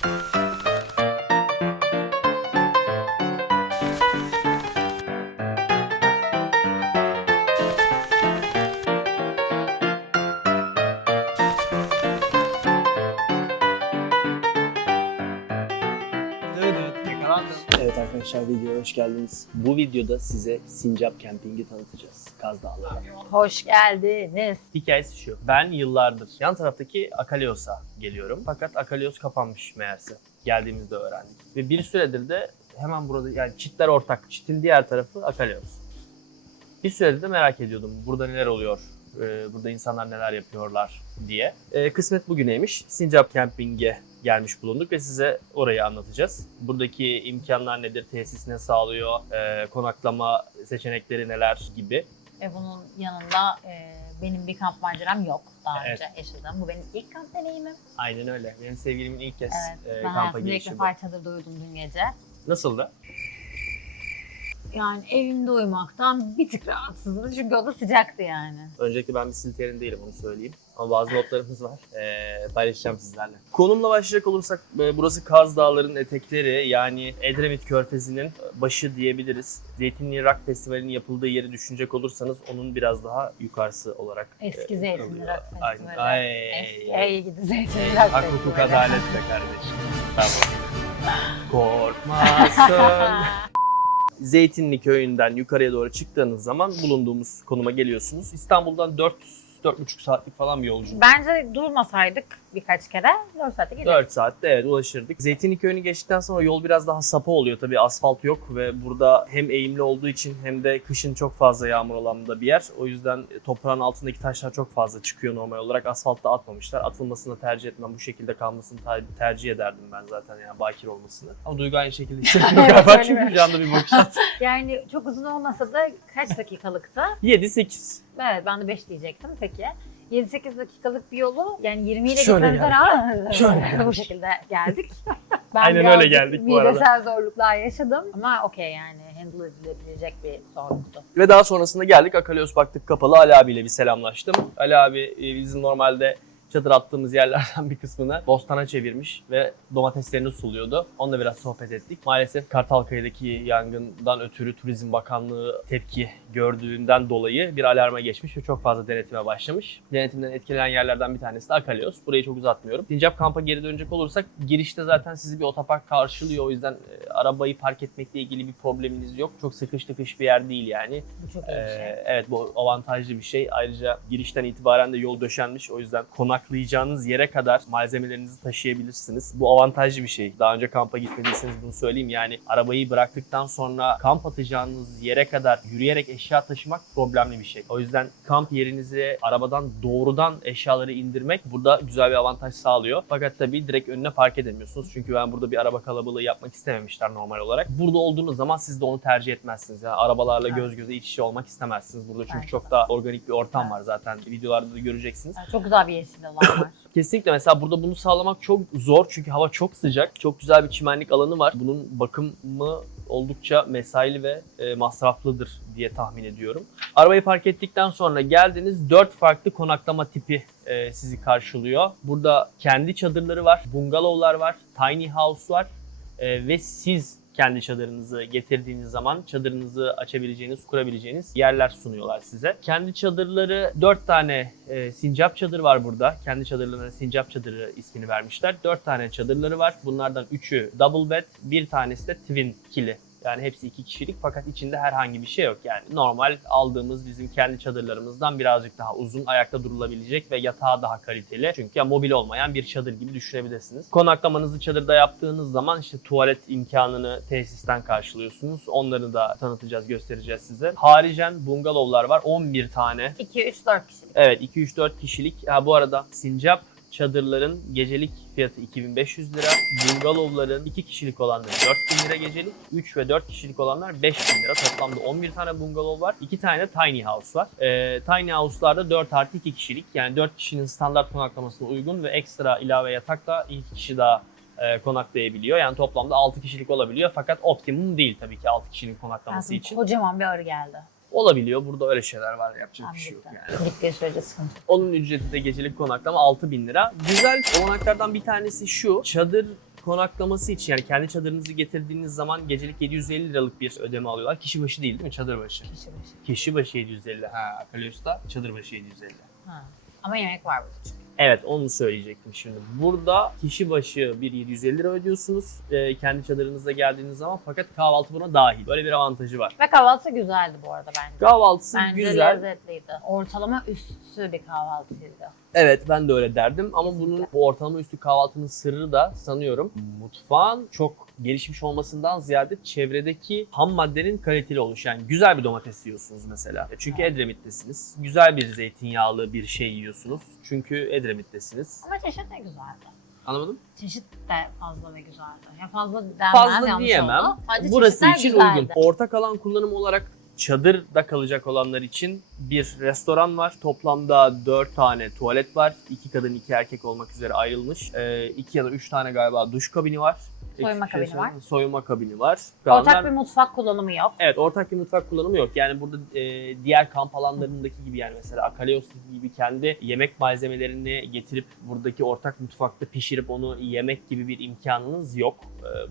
Evet arkadaşlar, videoya hoş geldiniz. Bu videoda size Sincap Camping'i tanıtacağız. Kaz Dağları. Hoş geldiniz. Hikayesi şu. Ben yıllardır yan taraftaki Akalios'a geliyorum. Fakat Akalios kapanmış meğerse. Geldiğimizde öğrendik. Ve bir süredir de hemen burada, yani çitler ortak. Çitin diğer tarafı Akalios. Bir süredir de merak ediyordum. Burada neler oluyor? Burada insanlar neler yapıyorlar diye. Kısmet bugüneymiş. Sincap Camping'e gelmiş bulunduk ve size orayı anlatacağız. Buradaki imkanlar nedir, tesis ne sağlıyor, konaklama seçenekleri neler gibi. Ve bunun yanında benim bir kamp maceram yok. Daha Evet. önce yaşadım. Bu benim ilk kamp deneyimim. Aynen öyle. Benim sevgilimin ilk kez Evet. Ben kampa hayatımda ilk gelişi bu. defa çadırda uyudum dün gece. Nasıldı? Yani evimde uyumaktan bir tık rahatsızdı çünkü o da sıcaktı yani. Öncelikle ben bir silterin değilim, onu söyleyeyim. Ama bazı notlarımız var. Paylaşacağım sizlerle. Konumla başlayacak olursak burası Kaz Dağları'nın etekleri, yani Edremit Körfezi'nin başı diyebiliriz. Zeytinli Rock Festivali'nin yapıldığı yeri düşünecek olursanız onun biraz daha yukarısı olarak Eski Zeytinli Rock Aynen. Festivali. Ay. Eski gidi Zeytinli Rock Hak, hukuk, Festivali. adalet be kardeşim. Tamam. Korkmazsın. Zeytinli köyünden yukarıya doğru çıktığınız zaman bulunduğumuz konuma geliyorsunuz. İstanbul'dan 4-4,5 saatlik falan bir yolculuk. Bence durmasaydık birkaç kere 4 saate gelirdik. 4 saatte evet ulaşırdık. Zeytinli köyünü geçtikten sonra yol biraz daha sapa oluyor. Tabii asfalt yok ve burada hem eğimli olduğu için hem de kışın çok fazla yağmur olan da bir yer. O yüzden toprağın altındaki taşlar çok fazla çıkıyor normal olarak. Asfaltta atmamışlar. Atılmasını tercih etmem. Bu şekilde kalmasını tercih ederdim ben zaten, yani bakir olmasını. Ama Duygu aynı şekilde hissetmiyor galiba Öyle çünkü mi? bir anda bir bakış attı. Yani çok uzun olmasa da kaç dakikalıktı? 7-8. Evet, ben de 5 diyecektim peki. 7-8 dakikalık bir yolu yani 20 ile Şöyle gitmemize rağmen Şöyle bu şekilde geldik. Ben Aynen öyle birazcık geldik bu arada. midesel zorluklar yaşadım ama okey, yani handle edilebilecek bir zorluktu. Ve daha sonrasında geldik. Akalios baktık kapalı. Ali abiyle bir selamlaştım. Ali abi bizim normalde çadır attığımız yerlerden bir kısmını bostana çevirmiş ve domateslerini suluyordu. Onunla biraz sohbet ettik. Maalesef Kartalkaya'daki yangından ötürü Turizm Bakanlığı tepki gördüğünden dolayı bir alarma geçmiş ve çok fazla denetime başlamış. Denetimden etkilenen yerlerden bir tanesi de Akalios. Burayı çok uzatmıyorum. Sincap kampa geri dönecek olursak girişte zaten sizi bir otopark karşılıyor. O yüzden arabayı park etmekle ilgili bir probleminiz yok. Çok sıkış tıkış bir yer değil yani. Bu çok iyi bir şey. Evet, bu avantajlı bir şey. Ayrıca girişten itibaren de yol döşenmiş. O yüzden konaklayacağınız yere kadar malzemelerinizi taşıyabilirsiniz. Bu avantajlı bir şey. Daha önce kampa gitmediyseniz bunu söyleyeyim. Yani arabayı bıraktıktan sonra kamp atacağınız yere kadar yürüyerek eşya taşımak problemli bir şey. O yüzden kamp yerinize arabadan doğrudan eşyaları indirmek burada güzel bir avantaj sağlıyor. Fakat tabii direkt önüne park edemiyorsunuz. Çünkü ben burada bir araba kalabalığı yapmak istememişler normal olarak. Burada olduğunuz zaman siz de onu tercih etmezsiniz. Yani arabalarla göz göze iç içe olmak istemezsiniz burada. Çünkü Bence çok daha organik bir ortam var zaten. Videolarda da göreceksiniz. Yani çok güzel bir yeşil alan var. Kesinlikle mesela burada bunu sağlamak çok zor çünkü hava çok sıcak. Çok güzel bir çimenlik alanı var. Bunun bakımı oldukça mesaili ve masraflıdır diye tahmin ediyorum. Arabayı park ettikten sonra geldiniz, 4 farklı konaklama tipi sizi karşılıyor. Burada kendi çadırları var, bungalovlar var, tiny house var ve siz kendi çadırınızı getirdiğiniz zaman çadırınızı açabileceğiniz, kurabileceğiniz yerler sunuyorlar size. Kendi çadırları 4 tane sincap çadır var burada. Kendi çadırlarına sincap çadırı ismini vermişler. 4 tane çadırları var. Bunlardan 3'ü double bed, bir tanesi de twin ikili. Yani hepsi 2 kişilik fakat içinde herhangi bir şey yok. Yani normal aldığımız bizim kendi çadırlarımızdan birazcık daha uzun, ayakta durulabilecek ve yatağı daha kaliteli. Çünkü mobil olmayan bir çadır gibi düşünebilirsiniz. Konaklamanızı çadırda yaptığınız zaman işte tuvalet imkanını tesisten karşılıyorsunuz. Onları da tanıtacağız, göstereceğiz size. Haricen bungalovlar var. 11 tane. 2-3-4 kişilik. Evet, 2-3-4 kişilik. Ha, bu arada sincap çadırların gecelik fiyatı 2500 lira. Bungalovların 2 kişilik olanları 4000 lira gecelik. 3 ve 4 kişilik olanlar 5000 lira. Toplamda 11 tane bungalov var. 2 tane de tiny house var. Tiny house'larda 4+2 kişilik. Yani 4 kişinin standart konaklamasına uygun ve ekstra ilave yatakla 2 kişi daha konaklayabiliyor. Yani toplamda 6 kişilik olabiliyor. Fakat optimum değil tabii ki 6 kişinin konaklaması için. Kocaman bir arı geldi. Olabiliyor. Burada öyle şeyler var. Yapacak bir şey yok yani. Bittiği sürece sıkıntı. Onun ücreti de gecelik konaklama 6.000 lira. Güzel olanaklardan bir tanesi şu. Çadır konaklaması için yani kendi çadırınızı getirdiğiniz zaman gecelik 750 liralık bir ödeme alıyorlar. Kişi başı değil mi? Çadır başı. Kişi başı. Kişi başı 750. Ha, Akalios'ta çadır başı 750. Ha. Ama yemek var burada çünkü. Evet, onu söyleyecektim şimdi. Burada kişi başı bir 750 lira ödüyorsunuz kendi çadırınıza geldiğiniz zaman, fakat kahvaltı buna dahil. Böyle bir avantajı var. Ve kahvaltı güzeldi bu arada bence. Kahvaltısı Bence güzel. lezzetliydi. Ortalama üstü bir kahvaltıydı. Evet, ben de öyle derdim ama bunun bu ortalama üstü kahvaltının sırrı da sanıyorum mutfağın çok gelişmiş olmasından ziyade çevredeki ham maddenin kaliteli oluşu. Yani güzel bir domates yiyorsunuz mesela. Çünkü Edremit'tesiniz. Güzel bir zeytinyağlı bir şey yiyorsunuz. Çünkü Edremit'tesiniz. Ama çeşit de güzeldi. Anlamadım? Çeşit de fazla ve güzeldi. Ya fazla denmez, Fazla yanlış diyemem. oldu. Sadece Burası çeşitler için güzeldi. uygun. Ortak alan kullanım olarak çadırda kalacak olanlar için bir restoran var. Toplamda 4 tane tuvalet var. 2 kadın 2 erkek olmak üzere ayrılmış. 2 ya da 3 tane galiba duş kabini var. Soyunma kabini var. Soyunma kabini var. Ortak bir mutfak kullanımı yok. Evet, ortak bir mutfak kullanımı yok. Yani burada diğer kamp alanlarındaki gibi, yani mesela Akalios'taki gibi kendi yemek malzemelerini getirip buradaki ortak mutfakta pişirip onu yemek gibi bir imkanınız yok.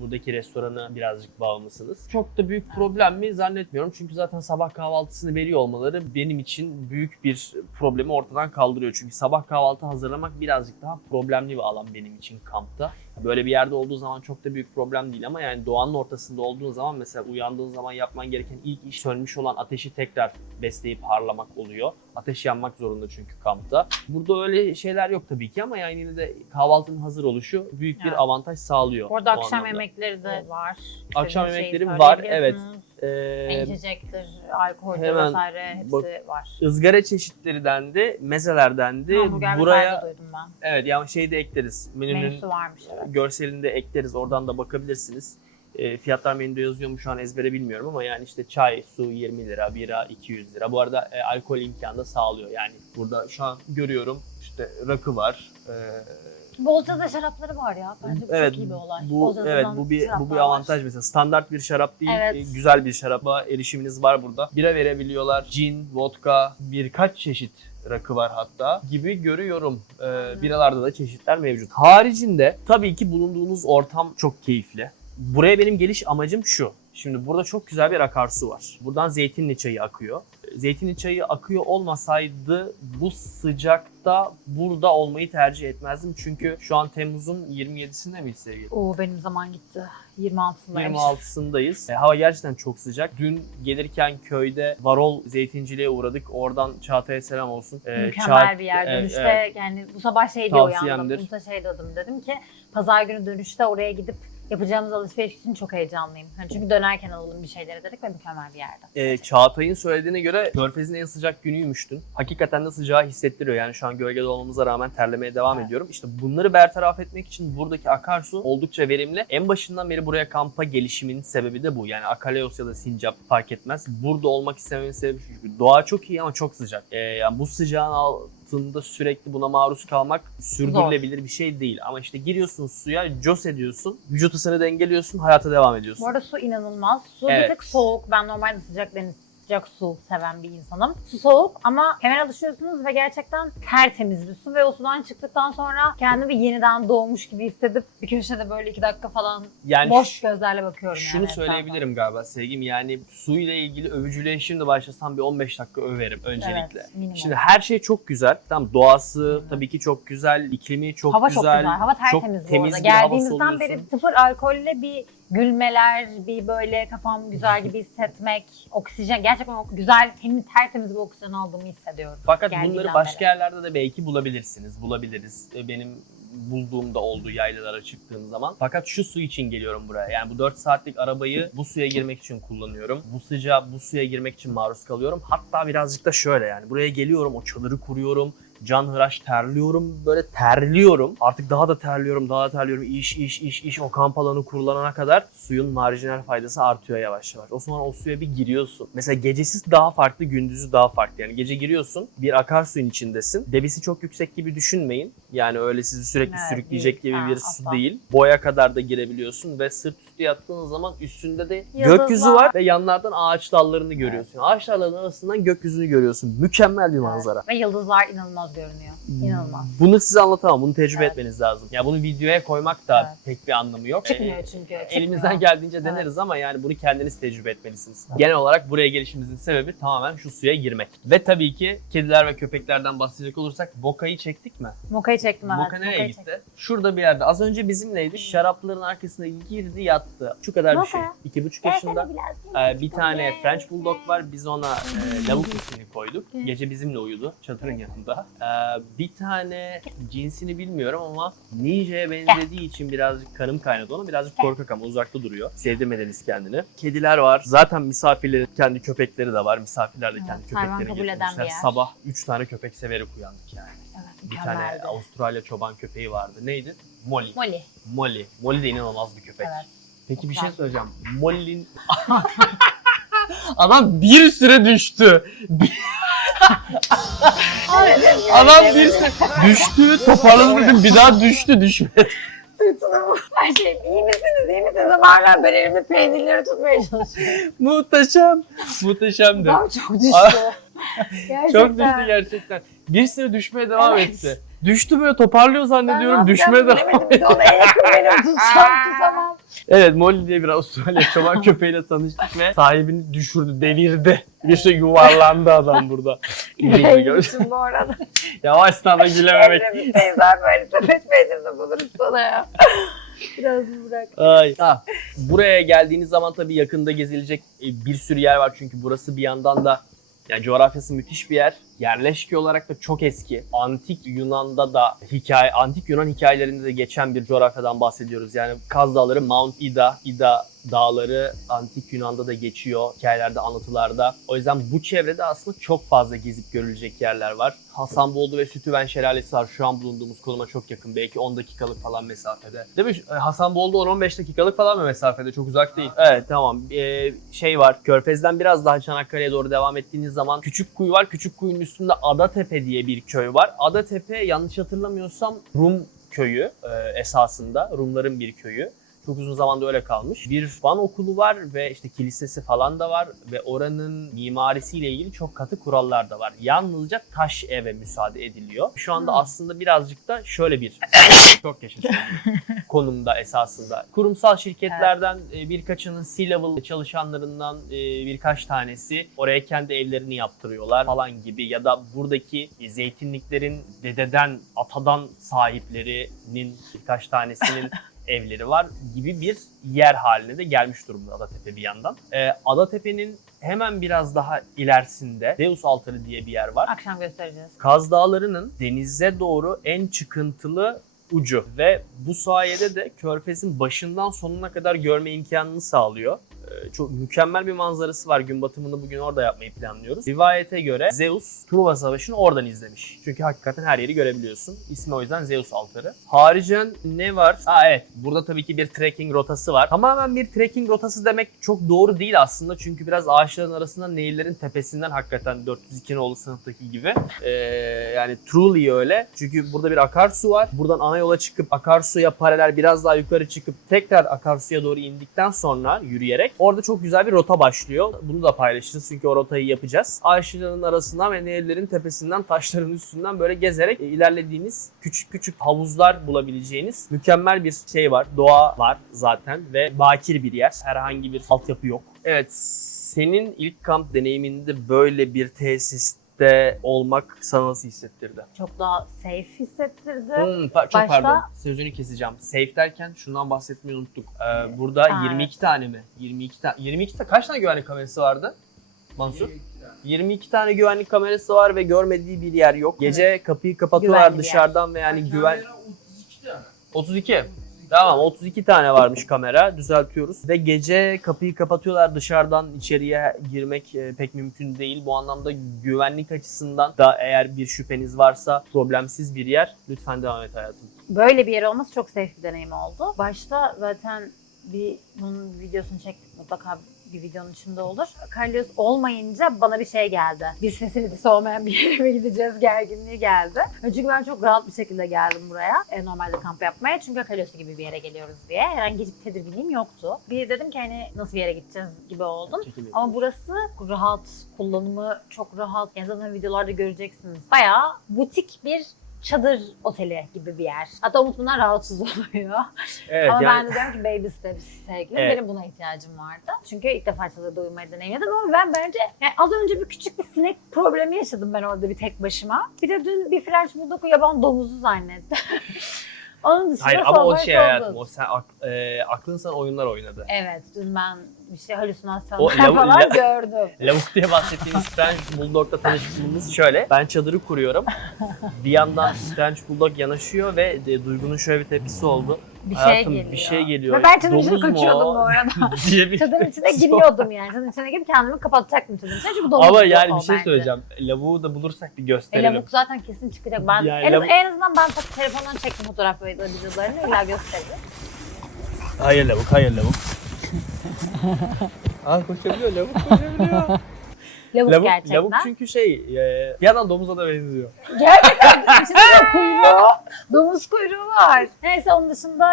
Buradaki restorana birazcık bağımlısınız. Çok da büyük problem mi zannetmiyorum. Çünkü zaten sabah kahvaltısını veriyor olmaları benim için büyük bir problemi ortadan kaldırıyor. Çünkü sabah kahvaltı hazırlamak birazcık daha problemli bir alan benim için kampta. Böyle bir yerde olduğu zaman çok da büyük problem değil ama yani doğanın ortasında olduğun zaman mesela uyandığın zaman yapman gereken ilk iş sönmüş olan ateşi tekrar besleyip harlamak oluyor. Ateş yanmak zorunda çünkü kampta. Burada öyle şeyler yok tabii ki ama yani yine de kahvaltının hazır oluşu büyük bir Evet. avantaj sağlıyor. Orada bu akşam anlamda. yemekleri de var. Akşam İstediğiniz şeyi yemekleri var, evet. söyleyebiliyorsunuz. İçecektir, alkoldür hemen vesaire hepsi var. ızgara çeşitleri dendi, mezeler dendi. Hamburger Buraya vesaire de duydum ben. evet, yani şeyi de ekleriz. Menünün Menüsü varmış, evet. görselini de ekleriz. Oradan da bakabilirsiniz. Fiyatlar menüde yazıyor mu şu an ezbere bilmiyorum ama yani işte çay, su 20 lira, bira 200 lira. Bu arada alkol imkanı da sağlıyor. Yani burada şu an görüyorum işte rakı var. Bolca'da şarapları var ya. Bence bu Evet, çok iyi bir olay. bu Bolca'dan bu bir şaraplar avantaj var. mesela. Standart bir şarap değil, Evet. güzel bir şaraba erişiminiz var burada. Bira verebiliyorlar. Gin, vodka, birkaç çeşit rakı var hatta gibi görüyorum. Biralarda da çeşitler mevcut. Haricinde tabii ki bulunduğunuz ortam çok keyifli. Buraya benim geliş amacım şu. Şimdi burada çok güzel bir akarsu var. Buradan Zeytinli Çayı akıyor. Zeytinli Çayı akıyor olmasaydı bu sıcakta burada olmayı tercih etmezdim. Çünkü şu an Temmuz'un 27'sinde miyiz sevgili? Oo, benim zaman gitti. 26'sındaymış. 26'sındayız. Hava gerçekten çok sıcak. Dün gelirken köyde Varol Zeytinciliğe uğradık. Oradan Çağatay'a selam olsun. Mükemmel bir yer. Dönüşte evet. yani bu sabah şey diye uyandım. Tavsiyemdir. Umut'a şey dedim ki pazar günü dönüşte oraya gidip yapacağımız alışveriş için çok heyecanlıyım. Yani çünkü dönerken alalım bir şeyleri dedik ve mükemmel bir yerde. Çağatay'ın söylediğine göre Körfez'in en sıcak günüymüş dün. Hakikaten de sıcağı hissettiriyor. Yani şu an gölgede olmamıza rağmen terlemeye devam ediyorum. İşte bunları bertaraf etmek için buradaki akarsu oldukça verimli. En başından beri buraya kampa gelişimin sebebi de bu. Yani Akalios ya da Sincap fark etmez. Burada olmak istememin sebebi şu. Çünkü doğa çok iyi ama çok sıcak. Yani bu sıcağın altında sürekli buna maruz kalmak sürdürülebilir bir şey değil. Ama işte giriyorsun suya, cos ediyorsun, vücut ısını dengeliyorsun, hayata devam ediyorsun. Bu arada su inanılmaz. Su Evet. bir tık soğuk. Ben normalde sıcak su seven bir insanım. Su soğuk ama hemen alışıyorsunuz ve gerçekten tertemiz bir su ve o sudan çıktıktan sonra kendimi yeniden doğmuş gibi hissedip bir köşede böyle 2 dakika falan Yani boş gözlerle bakıyorum şunu yani. söyleyebilirim galiba sevgim, yani suyla ilgili övücülüğe şimdi başlasam bir 15 dakika överim öncelikle. Evet, minimum. Şimdi her şey çok güzel. Tamam, doğası tabii ki çok güzel, iklimi çok Hava güzel. çok güzel. Hava tertemiz çok bu temiz arada. bir havası Geldiğimizden oluyorsun. beri sıfır alkolle bir gülmeler, bir böyle kafam güzel gibi hissetmek, oksijen, gerçekten o güzel, tertemiz bir oksijen aldığımı hissediyorum. Fakat Geldiğimden bunları başka beri. yerlerde de belki bulabiliriz. Benim bulduğumda olduğu yaylalara çıktığım zaman. Fakat şu su için geliyorum buraya. Yani bu 4 saatlik arabayı bu suya girmek için kullanıyorum. Bu sıcağa bu suya girmek için maruz kalıyorum. Hatta birazcık da şöyle, yani buraya geliyorum, o çadırı kuruyorum. Canhıraş terliyorum, böyle terliyorum. Artık daha da terliyorum. İş o kamp alanı kurulanana kadar suyun marjinal faydası artıyor yavaş yavaş. O zaman o suya bir giriyorsun. Mesela gecesi daha farklı, gündüzü daha farklı. Yani gece giriyorsun, bir akarsuyun içindesin. Debisi çok yüksek gibi düşünmeyin. Yani öyle sizi sürekli Evet, sürükleyecek değil. gibi bir Ha, su asla. değil. Boya kadar da girebiliyorsun ve sırt üstü yattığın zaman üstünde de Yıldızlar. gökyüzü var ve yanlardan ağaç dallarını görüyorsun. Ağaç dallarının arasından gökyüzünü görüyorsun. Mükemmel bir manzara. Ve yıldızlar inanılmaz görünüyor. İnanılmaz. Bunu size anlatamam. Bunu tecrübe Evet. etmeniz lazım. Ya bunu videoya koymak da Evet. pek bir anlamı yok. Çıkmıyor çünkü. Elimizden çıkmıyor. geldiğince deneriz ama yani bunu kendiniz tecrübe etmelisiniz. Genel olarak buraya gelişimizin sebebi tamamen şu suya girmek. Ve tabii ki kediler ve köpeklerden bahsedecek olursak Boka'yı çektik mi? Moka'yı çektim evet. Boka nereye Moka'yı gitti? çektim. Şurada bir yerde. Az önce bizimleydi. Şarapların arkasına girdi yattı. Şu kadar bir şey. Boka. 2,5 yaşında. Biraz Bir tane French Bulldog var. Biz ona lavuk ismini koyduk. Gece bizimle uyudu. Çadırın yanında. Bir tane cinsini bilmiyorum ama Ninja'ya benzediği için birazcık kanım kaynadı ona. Birazcık korkak ama uzakta duruyor. Sevdirmediniz kendini. Kediler var. Zaten misafirlerin kendi köpekleri de var. Misafirler de kendi Evet, hayvan köpeklerini kabul eden getirmişler. bir yer. Sabah 3 tane köpek severek uyandık yani. Evet, Bir tane mükemmeldi. Avustralya çoban köpeği vardı. Neydi? Molly. Molly. Molly. Molly de inanılmaz bir köpek. Evet. Peki bir şey Güzel. söyleyeceğim. Molly'nin... Adam bir süre düştü. Adam bir süre düştü, toparladı dedim bir daha düştü, düşmedi. Her şey iyi misiniz iyi misiniz ama hala ben elimde peynirleri tutmaya çalışıyorum. Muhteşem. Muhteşemdi. Adam çok düştü. Gerçekten. Çok düştü gerçekten. Bir süre düşmeye devam Evet. etti. Düştü böyle toparlıyor zannediyorum, Ben düşmeye devam bilemedim. Bir de ona en yakın benim tutamam. Evet, Molly diye bir Avustralya çoban köpeğiyle tanıştık ve sahibini düşürdü, devirdi. Bir şey yuvarlandı adam burada. İlginç bir görsel. Benim bu arada. Yavaştan da gülememek. Emre bir teyzen böyle sepet peynirini buluruz sana ya. Biraz bırak. Ay. Buraya geldiğiniz zaman tabii yakında gezilecek bir sürü yer var çünkü burası bir yandan da yani coğrafyası müthiş bir yer. Yerleşke olarak da çok eski. Antik Yunan'da da antik Yunan hikayelerinde de geçen bir coğrafyadan bahsediyoruz. Yani Kaz Dağları, Mount Ida dağları antik Yunan'da da geçiyor hikayelerde, anlatılarda. O yüzden bu çevrede aslında çok fazla gezip görülecek yerler var. Hasanboğdu ve Sütüven Şelalesi var. Şu an bulunduğumuz konuma çok yakın. Belki 10 dakikalık falan mesafede. Değil mi? Hasanboğdu 10-15 dakikalık falan bir mesafede. Çok uzak değil. Evet tamam. Şey var. Körfez'den biraz daha Çanakkale'ye doğru devam ettiğiniz zaman Küçükkuyu var. Küçükkuyu'nun üstünde Adatepe diye bir köy var. Adatepe yanlış hatırlamıyorsam Rum köyü esasında. Rumların bir köyü. Çok uzun zamanda öyle kalmış. Bir Van okulu var ve işte kilisesi falan da var ve oranın mimarisiyle ilgili çok katı kurallar da var. Yalnızca taş eve müsaade ediliyor. Şu anda aslında birazcık da şöyle bir çok yaşasın konumda esasında. Kurumsal şirketlerden birkaçının C-level çalışanlarından birkaç tanesi oraya kendi evlerini yaptırıyorlar falan gibi ya da buradaki zeytinliklerin dededen, atadan sahiplerinin birkaç tanesinin evleri var gibi bir yer haline de gelmiş durumda Adatepe bir yandan. Adatepe'nin hemen biraz daha ilerisinde Zeus Altarı diye bir yer var. Akşam göstereceğiz. Kaz Dağları'nın denize doğru en çıkıntılı ucu ve bu sayede de Körfez'in başından sonuna kadar görme imkanını sağlıyor. Çok mükemmel bir manzarası var. Gün batımını bugün orada yapmayı planlıyoruz. Rivayete göre Zeus Truva Savaşı'nı oradan izlemiş. Çünkü hakikaten her yeri görebiliyorsun. İsmi o yüzden Zeus Altarı. Haricen ne var? Evet. Burada tabii ki bir trekking rotası var. Tamamen bir trekking rotası demek çok doğru değil aslında. Çünkü biraz ağaçların arasından nehirlerin tepesinden hakikaten 402 nolu sınıftaki gibi. Yani truly öyle. Çünkü burada bir akarsu var. Buradan ana yola çıkıp akarsuya paralel biraz daha yukarı çıkıp tekrar akarsuya doğru indikten sonra yürüyerek orada çok güzel bir rota başlıyor. Bunu da paylaşırız çünkü o rotayı yapacağız. Ağaçların arasından ve nehirlerin tepesinden, taşların üstünden böyle gezerek ilerlediğiniz küçük küçük havuzlar bulabileceğiniz mükemmel bir şey var. Doğa var zaten ve bakir bir yer. Herhangi bir altyapı yok. Evet, senin ilk kamp deneyiminde böyle bir tesiste olmak sana nasıl hissettirdi? Çok daha safe hissettirdi. Çok Başta- pardon. Sözünü keseceğim. Safe derken şundan bahsetmeyi unuttuk. Burada Evet. 22 tane mi? 22 tane. Kaç tane güvenlik kamerası vardı? Mansur? 22 tane güvenlik kamerası var ve görmediği bir yer yok. Gece kapıyı kapatıyorlar Güvenli bir dışarıdan ve yani güven... 32 tane. 32. Tamam 32 tane varmış kamera. Düzeltiyoruz. Ve gece kapıyı kapatıyorlar. Dışarıdan içeriye girmek pek mümkün değil. Bu anlamda güvenlik açısından da eğer bir şüpheniz varsa problemsiz bir yer. Lütfen devam et hayatım. Böyle bir yer olması çok safe bir deneyim oldu. Başta zaten bunun videosunu çektik mutlaka bir videonun içinde olur. Carlos olmayınca bana bir şey geldi. Biz facility'si olmayan bir yere mi gideceğiz gerginliği geldi. Çünkü ben çok rahat bir şekilde geldim buraya. Normalde kamp yapmaya. Çünkü Carlos gibi bir yere geliyoruz diye. Herhangi bir tedirginliğim yoktu. Bir dedim ki hani nasıl bir yere gideceğiz gibi oldum. Ama burası rahat, kullanımı çok rahat. En azından videolarda göreceksiniz. Bayağı butik bir çadır oteli gibi bir yer. Hatta Umut bundan rahatsız oluyor. Evet, Ama yani- ben de diyorum ki baby steps sevgilim. Evet. Benim buna ihtiyacım vardı. Çünkü ilk defa çadırda uyumayı deneyimledim ama ben bence yani az önce bir küçük bir sinek problemi yaşadım ben orada bir tek başıma. Bir de dün bir French Bulldog'u yaban domuzu zannettim. Onun dışında Hayır ama o sohbet şey oldu. hayatım, o sen aklın sana oyunlar oynadı. Evet, dün ben işte O halüsinasyonlar lav- falan lav- gördüm. Lavuk diye bahsettiğimiz French Bulldog'la tanıştığımız şöyle. Ben çadırı kuruyorum. Bir yandan French Bulldog yanaşıyor ve Duygu'nun şöyle bir tepkisi oldu. Bir şey Hayatım, geliyor. bir şey geliyor. Ve ben çadırın içine Domuz mu kaçıyordum o? bu arada. diye bir Çadırın içine giriyordum yani. Çadırın içine girip kendimi kapatacaktım çadırın içine. Çünkü domuz Ama yok yani o bir şey bence. söyleyeceğim. Lavuğu da bulursak bir gösterelim. Lavuk zaten kesin çıkacak. Ben Yani en azından ben telefondan çektim fotoğraf ve videolarını illa gösteririm. Hayır lavuk, hayır lavuk. Aa koşabiliyor, lavuk koşabiliyor. Lavuk gerçekten. Lavuk çünkü bir yandan domuza da benziyor. Gerçekten içinde de kuyruğu, domuz kuyruğu var. Neyse onun dışında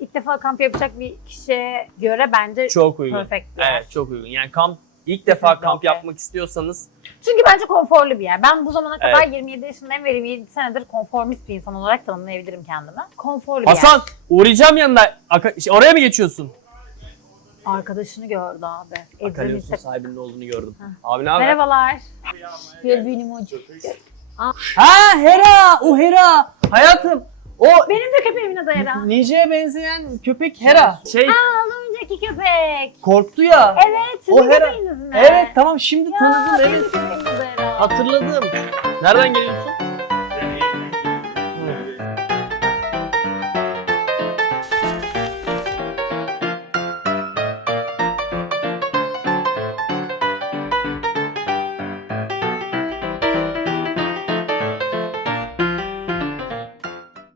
ilk defa kamp yapacak bir kişiye göre bence Çok uygun. perfect bir yer. Evet, çok uygun. Yani ilk defa Kesinlikle kamp okey. yapmak istiyorsanız Çünkü bence konforlu bir yer. Ben bu zamana kadar Evet. 27 yaşındayım ve 27 senedir konformist bir insan olarak tanımlayabilirim kendimi. Konforlu bir yer. Hasan uğrayacağım yanına. Oraya mı geçiyorsun? Arkadaşını gördü abi. Edremit Akalyos'un sahibinin olduğunu gördüm. Abi ne haber? Merhabalar. Gel benim hoca. Ha Hera, o Hera. Hayatım, o Benim de köpeğimin adı Hera. Ninja'ya benzeyen köpek Hera. Az önceki köpek. Korktu ya. Evet, O sizin Hera. köpeğiniz mi? Evet, tamam şimdi Ya, tanıdım, benim evet. köpeğimin adı Hera. Hatırladım. Nereden geliyorsun?